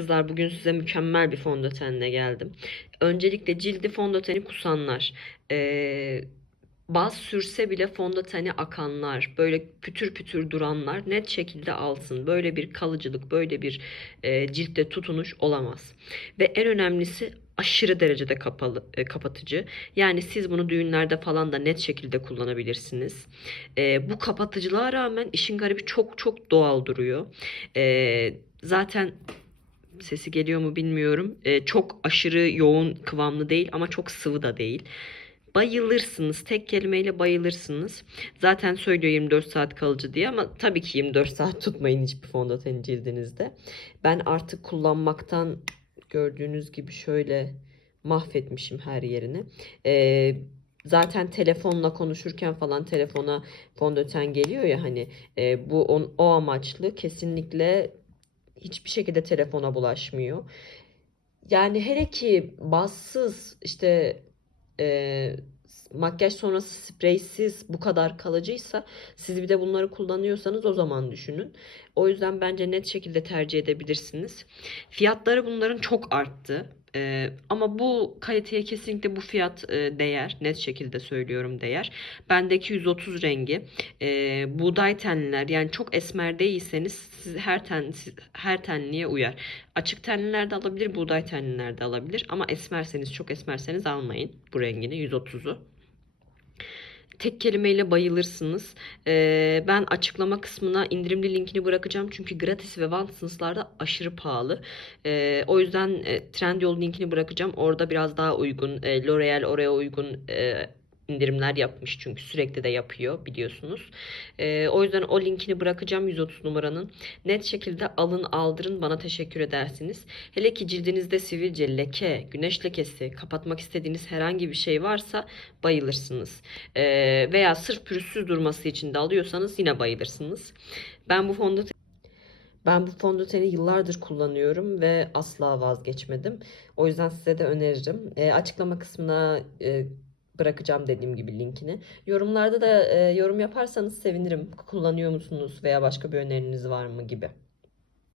Kızlar bugün size mükemmel bir fondötenle geldim. Öncelikle cildi fondöteni kusanlar, eee, baz sürse bile fondöteni akanlar, böyle pütür pütür duranlar net şekilde alsın. Böyle bir kalıcılık, böyle bir eee, ciltte tutunuş olamaz. Ve en önemlisi aşırı derecede kapalı, e, kapatıcı. Yani siz bunu düğünlerde falan da net şekilde kullanabilirsiniz. Eee, bu kapatıcılığa rağmen işin garibi çok çok doğal duruyor. Eee, zaten sesi geliyor mu bilmiyorum. Ee, çok aşırı yoğun kıvamlı değil ama çok sıvı da değil. Bayılırsınız. Tek kelimeyle bayılırsınız. Zaten söylüyor 24 saat kalıcı diye ama tabii ki 24 saat tutmayın hiçbir fondöteni cildinizde. Ben artık kullanmaktan gördüğünüz gibi şöyle mahvetmişim her yerini. Ee, zaten telefonla konuşurken falan telefona fondöten geliyor ya hani e, bu on, o amaçlı kesinlikle hiçbir şekilde telefona bulaşmıyor. Yani hele ki bazsız işte e, makyaj sonrası spreysiz bu kadar kalıcıysa siz bir de bunları kullanıyorsanız o zaman düşünün. O yüzden bence net şekilde tercih edebilirsiniz. Fiyatları bunların çok arttı. E, ama bu kaliteye kesinlikle bu fiyat e, değer. Net şekilde söylüyorum değer. Bendeki 130 rengi. E, buğday tenliler yani çok esmer değilseniz siz her ten her tenliye uyar. Açık tenliler de alabilir, buğday tenliler de alabilir ama esmerseniz çok esmerseniz almayın bu rengini 130'u. Tek kelimeyle bayılırsınız. Ee, ben açıklama kısmına indirimli linkini bırakacağım. Çünkü gratis ve Watsons'larda aşırı pahalı. Ee, o yüzden e, Trendyol linkini bırakacağım. Orada biraz daha uygun. E, L'Oreal oraya uygun e, indirimler yapmış çünkü sürekli de yapıyor biliyorsunuz. Ee, o yüzden o linkini bırakacağım 130 numaranın. Net şekilde alın aldırın bana teşekkür edersiniz. Hele ki cildinizde sivilce, leke, güneş lekesi, kapatmak istediğiniz herhangi bir şey varsa bayılırsınız. Ee, veya sırf pürüzsüz durması için de alıyorsanız yine bayılırsınız. Ben bu fondöten ben bu fondöteni yıllardır kullanıyorum ve asla vazgeçmedim. O yüzden size de öneririm. Ee, açıklama kısmına e, bırakacağım dediğim gibi linkini. Yorumlarda da e, yorum yaparsanız sevinirim. Kullanıyor musunuz veya başka bir öneriniz var mı gibi.